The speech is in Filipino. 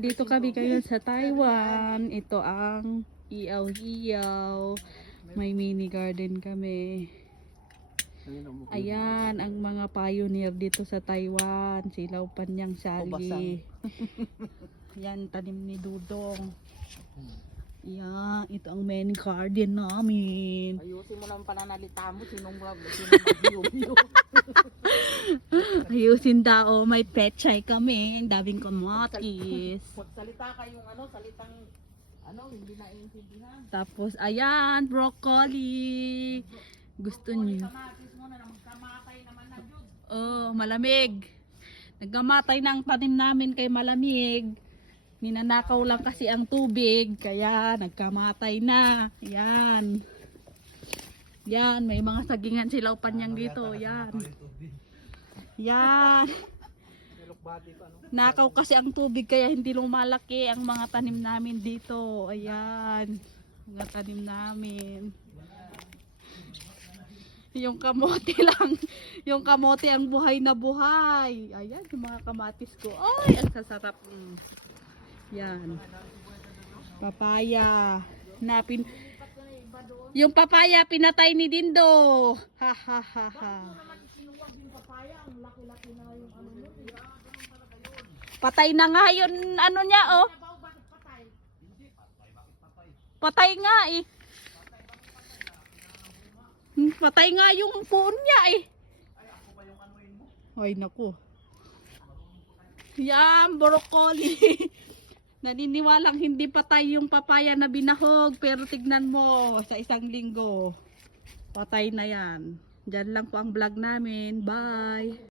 Dito kami ngayon sa Taiwan. Ito ang Iao-Hiao. May mini garden kami. Ayan ang mga pioneer dito sa Taiwan. Silaw Panyang Sali. Yan tanim ni Dudong. Yan, ito ang main garden namin. Ayusin mo naman pananalita mo. Sinong mag-view. Ayusin daw, may pechay kami. Ang daming kamatis. Salita kayong salitang hindi naiintindihan. Tapos, ayan, broccoli. Gusto niyo? Kamatis mo na magkamatay naman na Diyos. Oh, malamig. Nagkamatay ng tanim namin kay malamig. Ninanakaw lang kasi ang tubig, kaya nagkamatay na. Yan. Yan, may mga sagingan Silaw Panyang dito. Yan. Yan. Nakaw kasi ang tubig kaya hindi lumalaki ang mga tanim namin dito. Ayan. Mga tanim namin. Yung kamote lang. Yung kamote ang buhay na buhay. Ayan, yung mga kamatis ko. Ay, ang sasarap. Yan. Papaya. Yung papaya pinatay ni Dindo. Ha ha ha ha. Patay na nga yun niya oh. Patay nga eh. Patay nga yung puon niya eh. Ay naku. Yan, broccoli. Naniniwalang hindi patay yung papaya na binahog, pero tignan mo sa isang linggo patay na yan. Diyan lang po ang vlog namin. Bye.